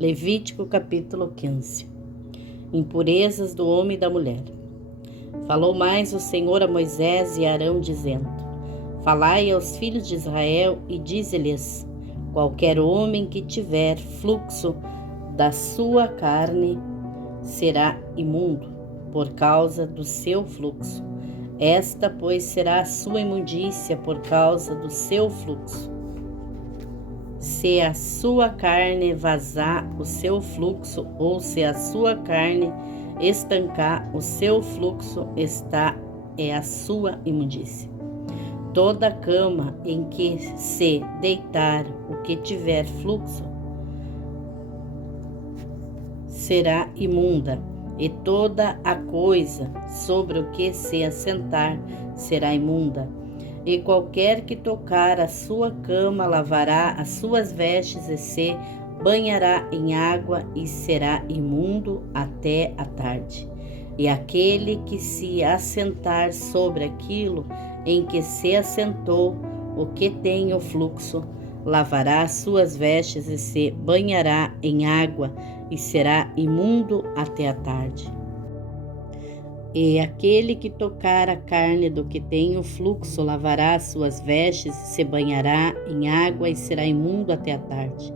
Levítico capítulo 15. Impurezas do homem e da mulher. Falou mais o Senhor a Moisés e a Arão, dizendo: Falai aos filhos de Israel e dize-lhes: qualquer homem que tiver fluxo da sua carne será imundo por causa do seu fluxo. Esta, pois, será a sua imundícia por causa do seu fluxo. Se a sua carne vazar o seu fluxo, ou se a sua carne estancar o seu fluxo, é a sua imundícia. Toda cama em que se deitar o que tiver fluxo será imunda, e toda a coisa sobre o que se assentar será imunda. E qualquer que tocar a sua cama lavará as suas vestes e se banhará em água e será imundo até a tarde. E aquele que se assentar sobre aquilo em que se assentou o que tem o fluxo, lavará as suas vestes e se banhará em água e será imundo até a tarde. E aquele que tocar a carne do que tem o fluxo lavará as suas vestes e se banhará em água e será imundo até a tarde.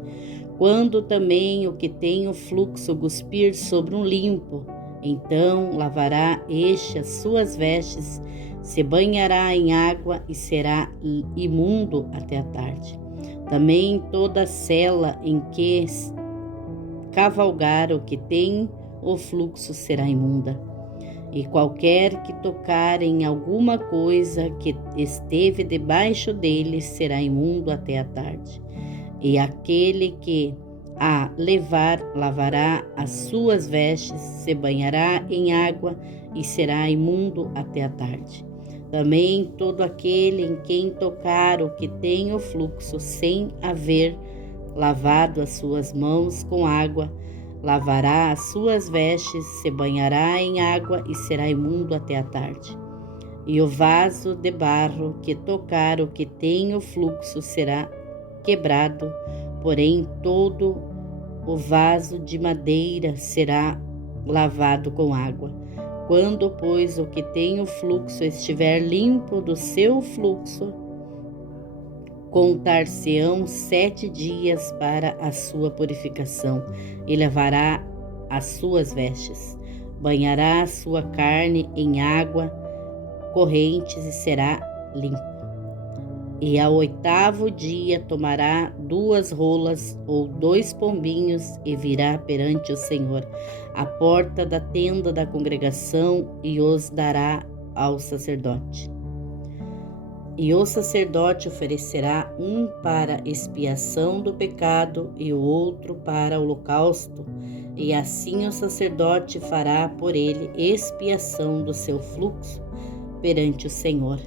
Quando também o que tem o fluxo cuspir sobre um limpo, então lavará este as suas vestes, se banhará em água e será imundo até a tarde. Também toda cela em que cavalgar o que tem o fluxo será imunda. E qualquer que tocar em alguma coisa que esteve debaixo dele será imundo até a tarde. E aquele que a levar lavará as suas vestes, se banhará em água e será imundo até a tarde. Também todo aquele em quem tocar o que tem o fluxo sem haver lavado as suas mãos com água, lavará as suas vestes, se banhará em água e será imundo até a tarde. E o vaso de barro que tocar o que tem o fluxo será quebrado, porém todo o vaso de madeira será lavado com água. Quando, pois, o que tem o fluxo estiver limpo do seu fluxo, contar-se-ão 7 dias para a sua purificação, e lavará as suas vestes, banhará a sua carne em água correntes e será limpo. E ao 8º dia tomará 2 rolas ou 2 pombinhos e virá perante o Senhor à porta da tenda da congregação e os dará ao sacerdote. E o sacerdote oferecerá um para expiação do pecado e o outro para holocausto, e assim o sacerdote fará por ele expiação do seu fluxo perante o Senhor.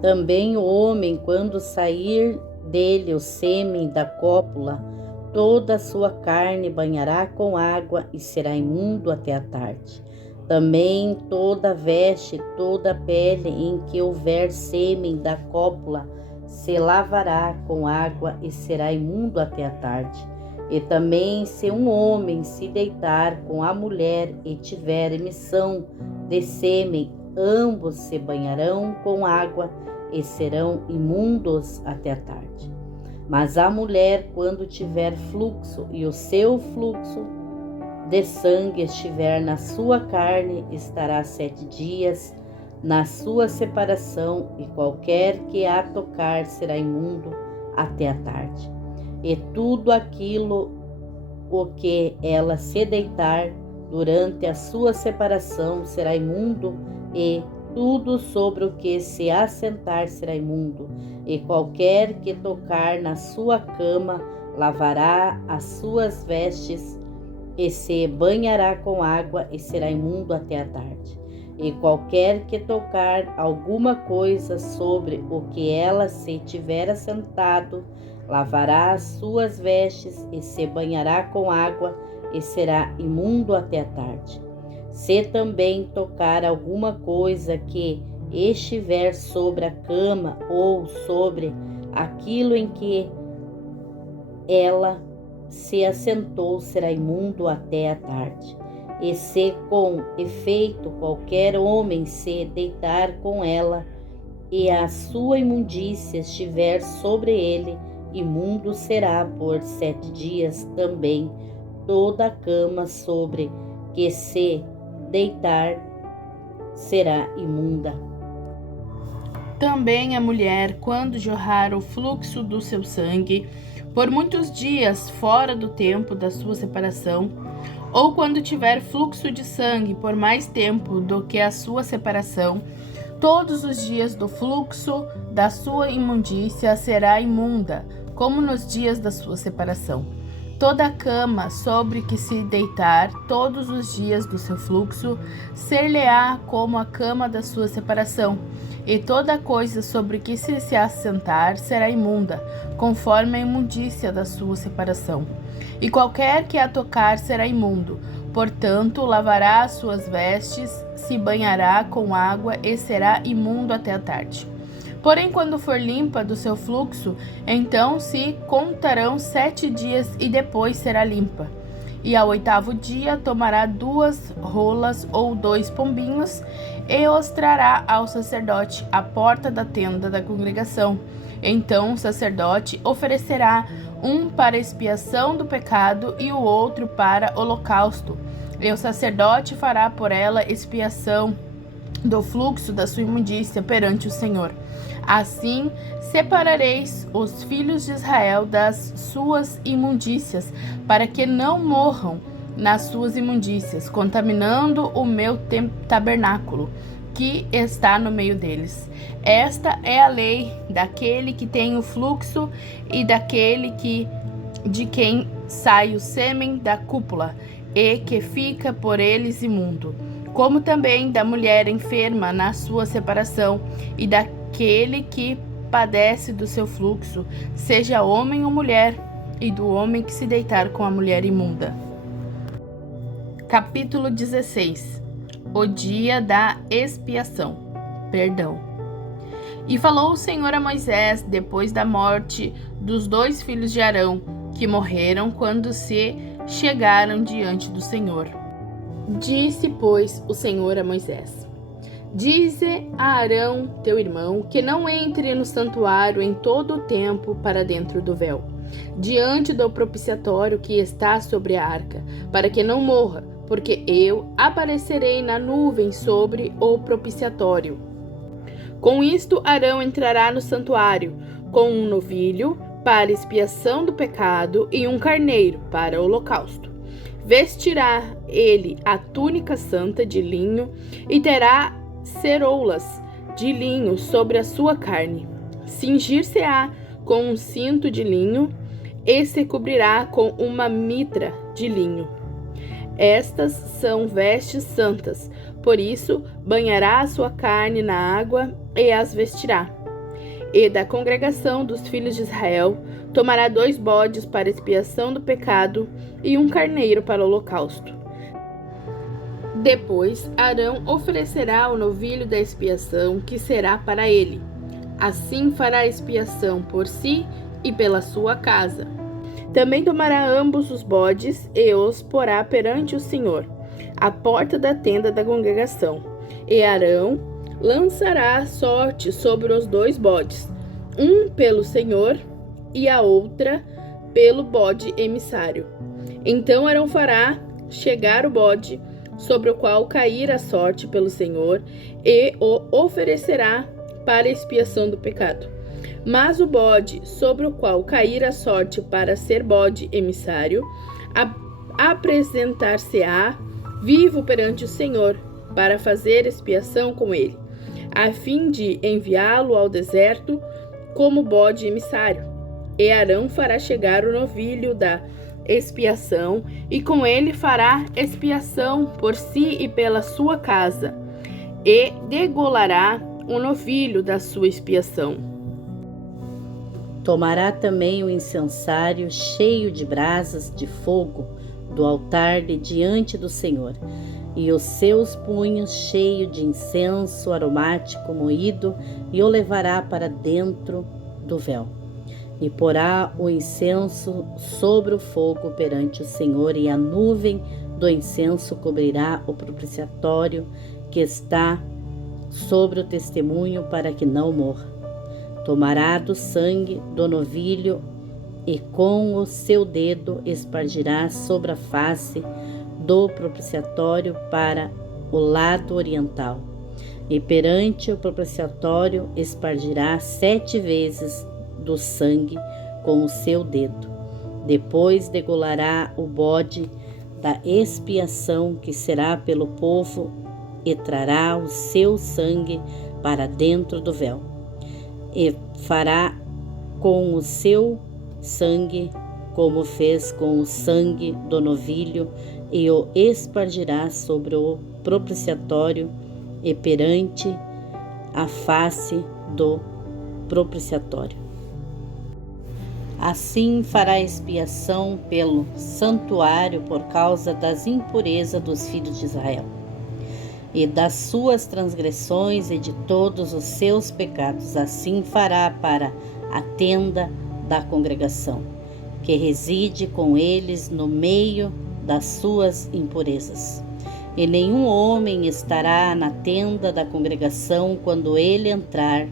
Também o homem, quando sair dele o sêmen da cópula, toda a sua carne banhará com água e será imundo até a tarde. Também toda veste, toda pele em que houver sêmen da cópula se lavará com água e será imundo até a tarde. E também se um homem se deitar com a mulher e tiver emissão de sêmen, ambos se banharão com água e serão imundos até a tarde. Mas a mulher, quando tiver fluxo e o seu fluxo de sangue estiver na sua carne, estará 7 dias na sua separação, e qualquer que a tocar será imundo até a tarde. E tudo aquilo o que ela se deitar durante a sua separação será imundo, e tudo sobre o que se assentar será imundo. E qualquer que tocar na sua cama lavará as suas vestes e se banhará com água e será imundo até a tarde. E qualquer que tocar alguma coisa sobre o que ela se tiver assentado, lavará as suas vestes e se banhará com água e será imundo até a tarde. Se também tocar alguma coisa que estiver sobre a cama ou sobre aquilo em que ela se assentou será imundo até a tarde. E se com efeito qualquer homem se deitar com ela, e a sua imundícia estiver sobre ele, imundo será por 7 dias também toda a cama sobre que se deitar será imunda. Também a mulher, quando jorrar o fluxo do seu sangue, por muitos dias fora do tempo da sua separação, ou quando tiver fluxo de sangue por mais tempo do que a sua separação, todos os dias do fluxo da sua imundícia será imunda, como nos dias da sua separação. Toda a cama sobre que se deitar todos os dias do seu fluxo, ser-lhe-á como a cama da sua separação, e toda coisa sobre que se assentar será imunda, conforme a imundícia da sua separação. E qualquer que a tocar será imundo, portanto lavará as suas vestes, se banhará com água e será imundo até a tarde. Porém, quando for limpa do seu fluxo, então se contarão 7 dias e depois será limpa. E ao 8º dia tomará 2 rolas ou 2 pombinhos e os trará ao sacerdote à porta da tenda da congregação. Então o sacerdote oferecerá um para expiação do pecado e o outro para holocausto. E o sacerdote fará por ela expiação do fluxo da sua imundícia perante o Senhor. Assim separareis os filhos de Israel das suas imundícias, para que não morram nas suas imundícias, contaminando o meu tabernáculo, que está no meio deles. Esta é a lei daquele que tem o fluxo e daquele de quem sai o sêmen da cúpula, e que fica por eles imundo, como também da mulher enferma na sua separação, e daquele que padece do seu fluxo, seja homem ou mulher, e do homem que se deitar com a mulher imunda. Capítulo 16. O dia da expiação. Perdão. E falou o Senhor a Moisés depois da morte dos 2 filhos de Arão, que morreram quando se chegaram diante do Senhor. Disse, pois, o Senhor a Moisés: Dize a Arão, teu irmão, que não entre no santuário em todo o tempo para dentro do véu, diante do propiciatório que está sobre a arca, para que não morra, porque eu aparecerei na nuvem sobre o propiciatório. Com isto, Arão entrará no santuário, com um novilho para expiação do pecado e um carneiro para o holocausto. Vestirá ele a túnica santa de linho e terá ceroulas de linho sobre a sua carne. Cingir-se-á com um cinto de linho e se cobrirá com uma mitra de linho. Estas são vestes santas, por isso banhará a sua carne na água e as vestirá. E da congregação dos filhos de Israel tomará 2 bodes para expiação do pecado e um carneiro para o holocausto. Depois Arão oferecerá o novilho da expiação, que será para ele. Assim fará expiação por si e pela sua casa. Também tomará ambos os bodes e os porá perante o Senhor, à porta da tenda da congregação. E Arão lançará sorte sobre os 2 bodes, um pelo Senhor e a outra pelo bode emissário. Então Arão fará chegar o bode sobre o qual cair a sorte pelo Senhor e o oferecerá para expiação do pecado. Mas o bode sobre o qual cair a sorte para ser bode emissário apresentar-se-á vivo perante o Senhor para fazer expiação com ele, a fim de enviá-lo ao deserto como bode emissário. E Arão fará chegar o novilho da expiação, e com ele fará expiação por si e pela sua casa, e degolará o novilho da sua expiação. Tomará também o incensário cheio de brasas de fogo do altar de diante do Senhor, e os seus punhos cheios de incenso aromático moído, e o levará para dentro do véu. e porá o incenso sobre o fogo perante o Senhor, e a nuvem do incenso cobrirá o propiciatório que está sobre o testemunho, para que não morra. Tomará do sangue do novilho e com o seu dedo espargirá sobre a face do propiciatório para o lado oriental, e perante o propiciatório espargirá 7 vezes do sangue com o seu dedo. Depois degolará o bode da expiação que será pelo povo, e trará o seu sangue para dentro do véu, e fará com o seu sangue como fez com o sangue do novilho, e o espargirá sobre o propiciatório e perante a face do propiciatório. Assim fará expiação pelo santuário por causa das impurezas dos filhos de Israel, e das suas transgressões e de todos os seus pecados. Assim fará para a tenda da congregação, que reside com eles no meio das suas impurezas. E nenhum homem estará na tenda da congregação quando ele entrar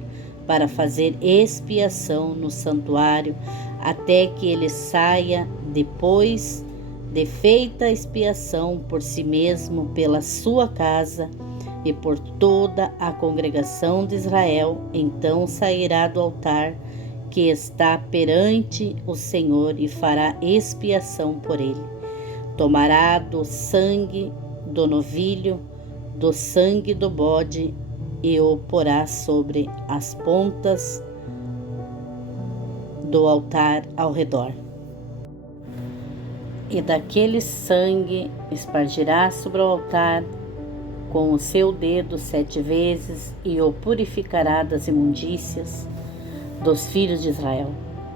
para fazer expiação no santuário, até que ele saia, depois de feita a expiação por si mesmo, pela sua casa e por toda a congregação de Israel. Então sairá do altar que está perante o Senhor e fará expiação por ele. Tomará do sangue do novilho, do sangue do bode, e o porá sobre as pontas do altar ao redor. E daquele sangue espargirá sobre o altar com o seu dedo 7 vezes, e o purificará das imundícias dos filhos de Israel,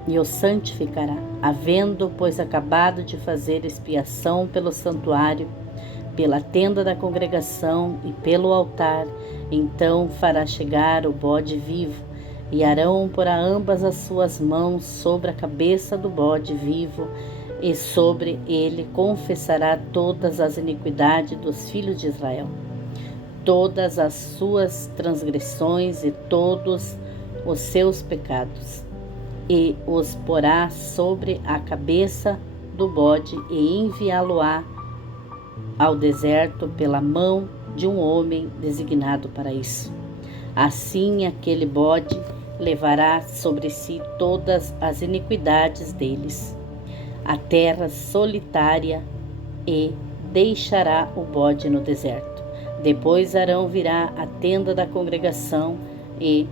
e o santificará, havendo, pois, acabado de fazer expiação pelo santuário, pela tenda da congregação e pelo altar. Então fará chegar o bode vivo, e Arão porá ambas as suas mãos sobre a cabeça do bode vivo, e sobre ele confessará todas as iniquidades dos filhos de Israel, todas as suas transgressões e todos os seus pecados, e os porá sobre a cabeça do bode, e enviá-lo-á ao deserto pela mão de um homem designado para isso. Assim aquele bode levará sobre si todas as iniquidades deles, a terra solitária, e deixará o bode no deserto. Depois Arão virá à tenda da congregação e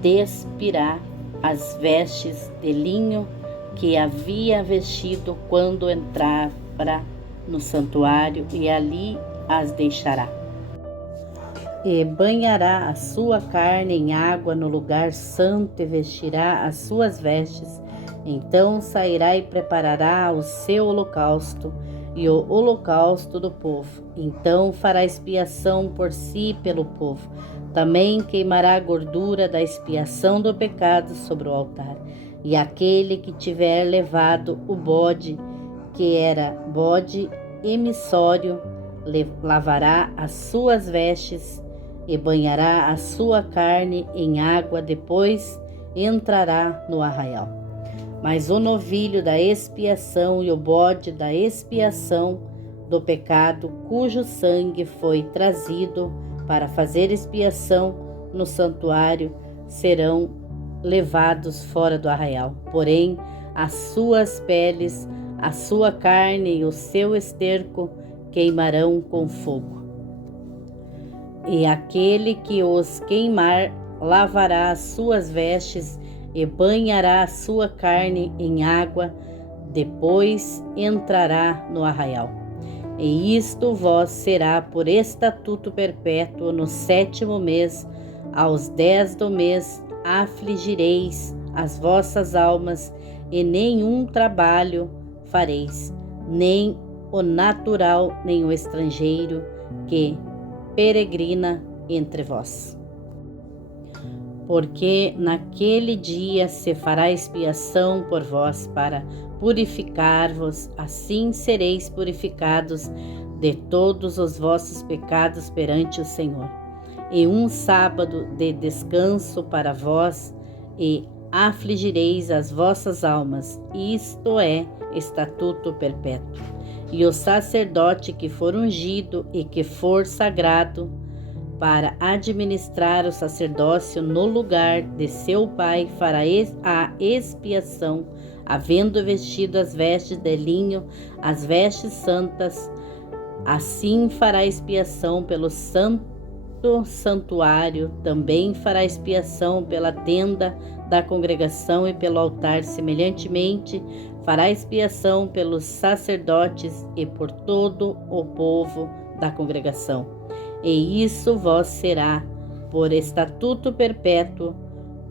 despirá as vestes de linho que havia vestido quando entrara no santuário, e ali as deixará. E banhará a sua carne em água no lugar santo, e vestirá as suas vestes. Então sairá e preparará o seu holocausto e o holocausto do povo. Então fará expiação por si e pelo povo. Também queimará a gordura da expiação do pecado sobre o altar. E aquele que tiver levado o bode, que era bode emissório, lavará as suas vestes e banhará a sua carne em água, depois entrará no arraial. Mas o novilho da expiação e o bode da expiação do pecado, cujo sangue foi trazido para fazer expiação no santuário, serão levados fora do arraial. Porém, as suas peles, a sua carne e o seu esterco queimarão com fogo. E aquele que os queimar lavará as suas vestes e banhará a sua carne em água, depois entrará no arraial. E isto vos será por estatuto perpétuo: no 7º mês, aos 10 do mês, afligireis as vossas almas, e nenhum trabalho fareis, nem o natural, nem o estrangeiro que peregrina entre vós. Porque naquele dia se fará expiação por vós para purificar-vos, assim sereis purificados de todos os vossos pecados perante o Senhor. E um sábado de descanso para vós, e afligireis as vossas almas, isto é estatuto perpétuo. E o sacerdote que for ungido e que for sagrado para administrar o sacerdócio no lugar de seu pai fará a expiação, havendo vestido as vestes de linho, as vestes santas. Assim fará expiação pelo santo santuário, também fará expiação pela tenda da congregação e pelo altar. Semelhantemente, fará expiação pelos sacerdotes e por todo o povo da congregação. E isso vos será por estatuto perpétuo,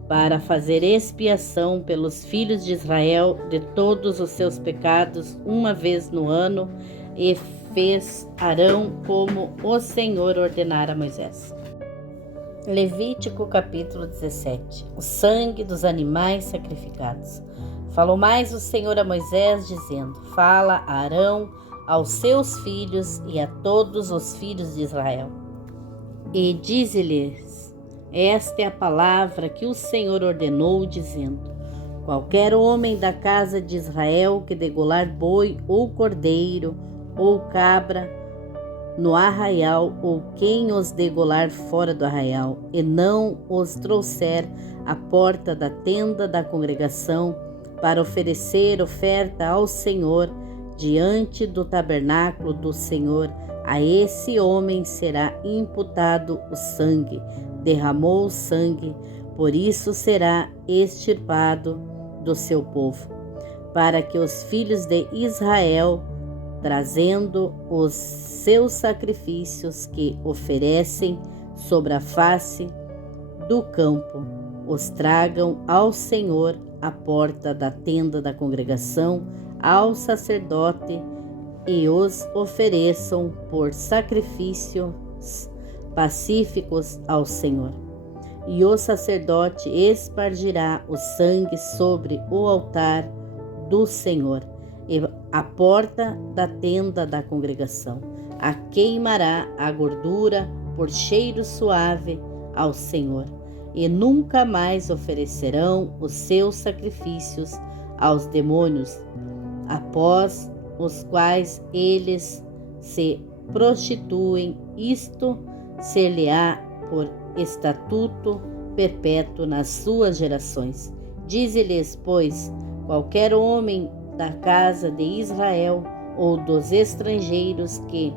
para fazer expiação pelos filhos de Israel de todos os seus pecados uma vez no ano, e fez Arão como o Senhor ordenara a Moisés. Levítico capítulo 17. O sangue dos animais sacrificados. Falou mais o Senhor a Moisés, dizendo: Fala a Arão, aos seus filhos e a todos os filhos de Israel. E dize-lhes: Esta é a palavra que o Senhor ordenou, dizendo: Qualquer homem da casa de Israel que degolar boi ou cordeiro ou cabra no arraial, ou quem os degolar fora do arraial, e não os trouxer à porta da tenda da congregação para oferecer oferta ao Senhor diante do tabernáculo do Senhor, a esse homem será imputado o sangue, derramou o sangue, por isso será extirpado do seu povo, para que os filhos de Israel, trazendo os seus sacrifícios que oferecem sobre a face do campo, os tragam ao Senhor à porta da tenda da congregação, ao sacerdote, e os ofereçam por sacrifícios pacíficos ao Senhor. E o sacerdote espargirá o sangue sobre o altar do Senhor e a porta da tenda da congregação, a queimará a gordura por cheiro suave ao Senhor, e nunca mais oferecerão os seus sacrifícios aos demônios, após os quais eles se prostituem. Isto ser-lhe-á por estatuto perpétuo nas suas gerações. Dize-lhes, pois, qualquer homem da casa de Israel ou dos estrangeiros que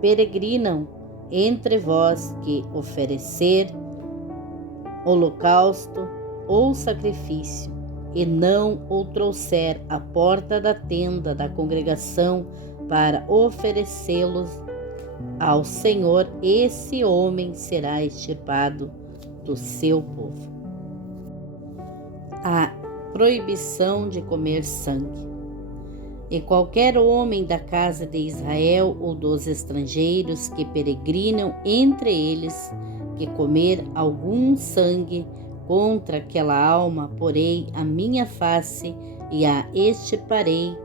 peregrinam entre vós, que oferecer holocausto ou sacrifício, e não o trouxer à porta da tenda da congregação para oferecê-los ao Senhor, esse homem será extirpado do seu povo. A proibição de comer sangue. E qualquer homem da casa de Israel ou dos estrangeiros que peregrinam entre eles, que comer algum sangue, contra aquela alma porei a minha face e a extirparei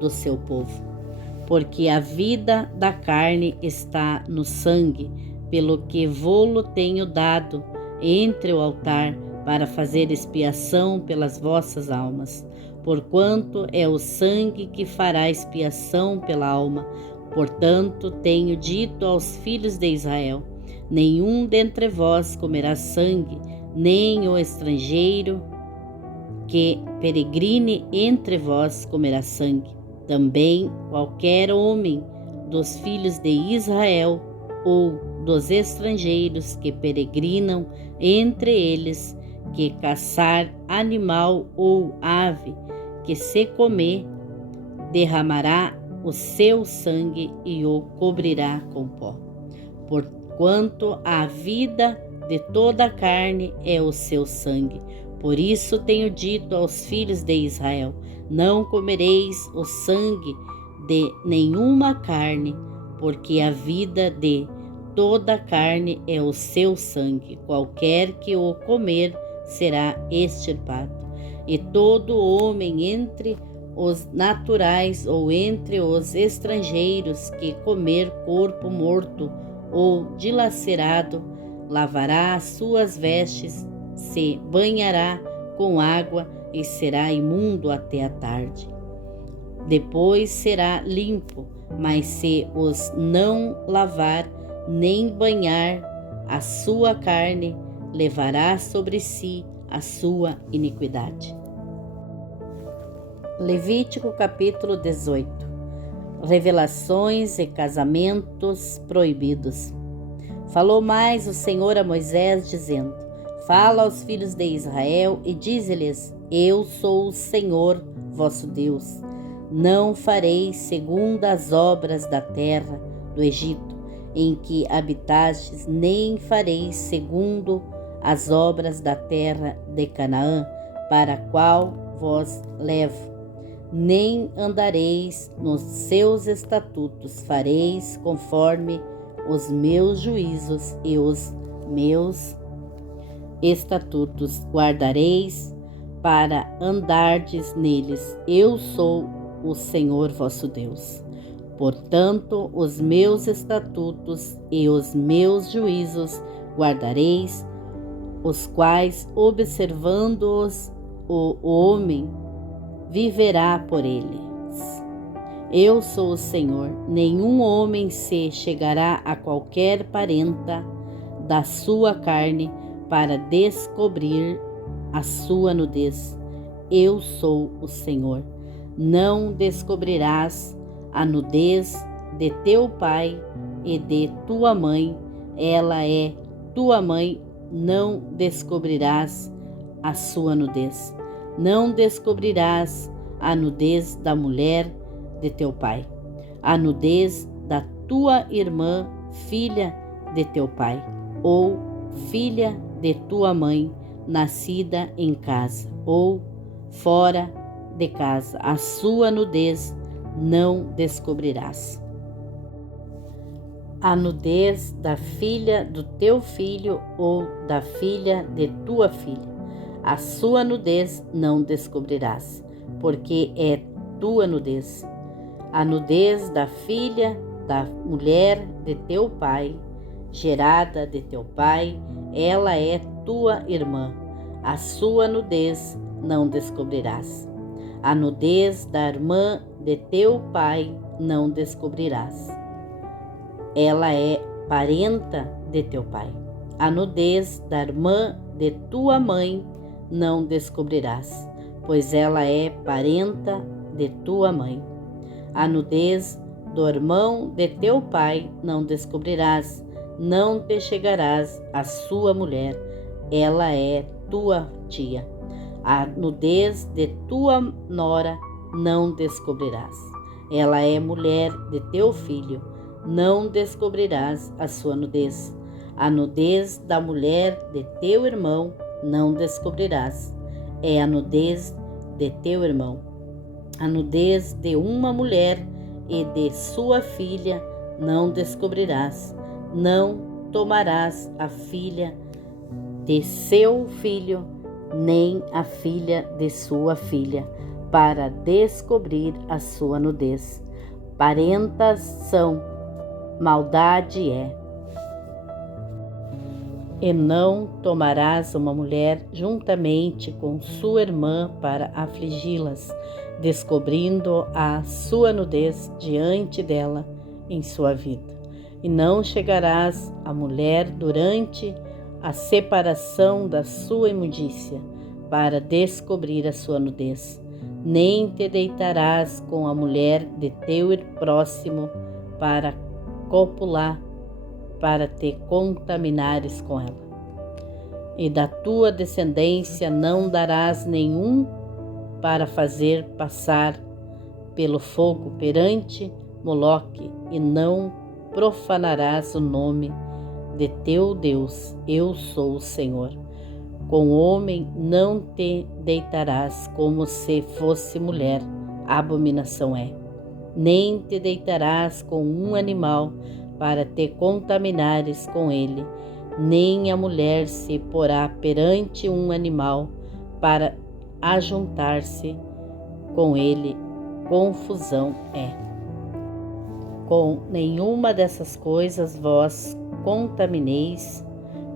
do seu povo. Porque a vida da carne está no sangue, pelo que vô-lo tenho dado entre o altar, para fazer expiação pelas vossas almas. Porquanto é o sangue que fará expiação pela alma. Portanto, tenho dito aos filhos de Israel: nenhum dentre vós comerá sangue, nem o estrangeiro que peregrine entre vós comerá sangue. Também qualquer homem dos filhos de Israel ou dos estrangeiros que peregrinam entre eles, que caçar animal ou ave, que se comer, derramará o seu sangue e o cobrirá com pó. Porquanto a vida de toda a carne é o seu sangue. Por isso tenho dito aos filhos de Israel: não comereis o sangue de nenhuma carne, porque a vida de toda a carne é o seu sangue, qualquer que o comer será extirpado. E todo homem entre os naturais ou entre os estrangeiros que comer corpo morto ou dilacerado, lavará as suas vestes, se banhará com água e será imundo até a tarde. Depois será limpo, mas se os não lavar nem banhar, a sua carne levará sobre si a sua iniquidade. Levítico capítulo 18. Revelações e casamentos proibidos. Falou mais o Senhor a Moisés, dizendo: Fala aos filhos de Israel e dize-lhes: Eu sou o Senhor, vosso Deus. Não fareis segundo as obras da terra do Egito, em que habitastes, nem fareis segundo as obras da terra de Canaã, para a qual vos levo. Nem andareis nos seus estatutos, fareis conforme os meus juízos e os meus estatutos guardareis para andardes neles. Eu sou o Senhor vosso Deus. Portanto, os meus estatutos e os meus juízos guardareis, os quais, observando-os, o homem viverá por eles. Eu sou o Senhor. Nenhum homem se chegará a qualquer parenta da sua carne para descobrir a sua nudez. Eu sou o Senhor. Não descobrirás a nudez de teu pai e de tua mãe, ela é tua mãe. Não descobrirás a sua nudez. Não descobrirás a nudez da mulher de teu pai, a nudez da tua irmã, filha de teu pai, ou filha de tua mãe, nascida em casa ou fora de casa. A sua nudez não descobrirás. A nudez da filha do teu filho ou da filha de tua filha, a sua nudez não descobrirás, porque é tua nudez. A nudez da filha da mulher de teu pai, gerada de teu pai, ela é tua irmã. A sua nudez não descobrirás. A nudez da irmã de teu pai não descobrirás. Ela é parenta de teu pai. A nudez da irmã de tua mãe não descobrirás, pois ela é parenta de tua mãe. A nudez do irmão de teu pai não descobrirás, não te chegarás à sua mulher, ela é tua tia. A nudez de tua nora não descobrirás, ela é mulher de teu filho, não descobrirás a sua nudez. A nudez da mulher de teu irmão não descobrirás, é a nudez de teu irmão. A nudez de uma mulher e de sua filha não descobrirás. Não tomarás a filha de seu filho, nem a filha de sua filha, para descobrir a sua nudez. Parentas são, maldade é. E não tomarás uma mulher juntamente com sua irmã para afligi-las, descobrindo a sua nudez diante dela em sua vida. E não chegarás à mulher durante a separação da sua imundícia, para descobrir a sua nudez. Nem te deitarás com a mulher de teu próximo para copular, para te contaminares com ela. E da tua descendência não darás nenhum para fazer passar pelo fogo perante Moloque, e não profanarás o nome de teu Deus. Eu sou o Senhor. Com homem não te deitarás como se fosse mulher, abominação é. Nem te deitarás com um animal, para te contaminares com ele, nem a mulher se porá perante um animal para ajuntar-se com ele, confusão é. Com nenhuma dessas coisas vós contamineis,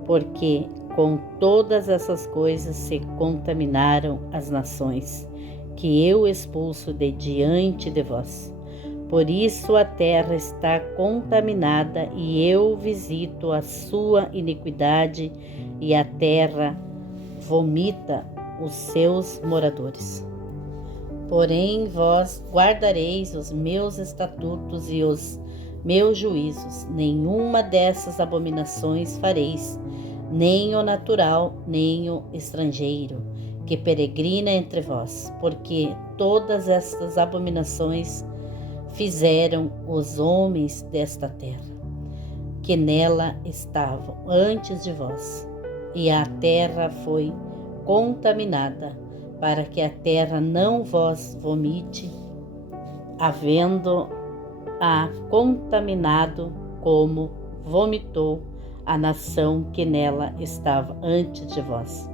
porque com todas essas coisas se contaminaram as nações, que eu expulso de diante de vós. Por isso a terra está contaminada, e eu visito a sua iniquidade, e a terra vomita os seus moradores. Porém vós guardareis os meus estatutos e os meus juízos, nenhuma dessas abominações fareis, nem o natural, nem o estrangeiro, que peregrina entre vós, porque todas estas abominações fizeram os homens desta terra, que nela estavam antes de vós, e a terra foi contaminada, para que a terra não vos vomite, havendo-a contaminado como vomitou a nação que nela estava antes de vós.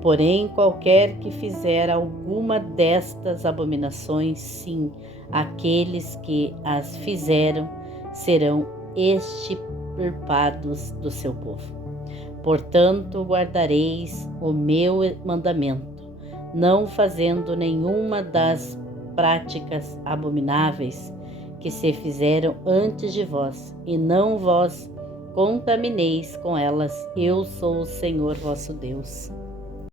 Porém, qualquer que fizer alguma destas abominações, sim, aqueles que as fizeram serão extirpados do seu povo. Portanto, guardareis o meu mandamento, não fazendo nenhuma das práticas abomináveis que se fizeram antes de vós, e não vos contamineis com elas. Eu sou o Senhor vosso Deus.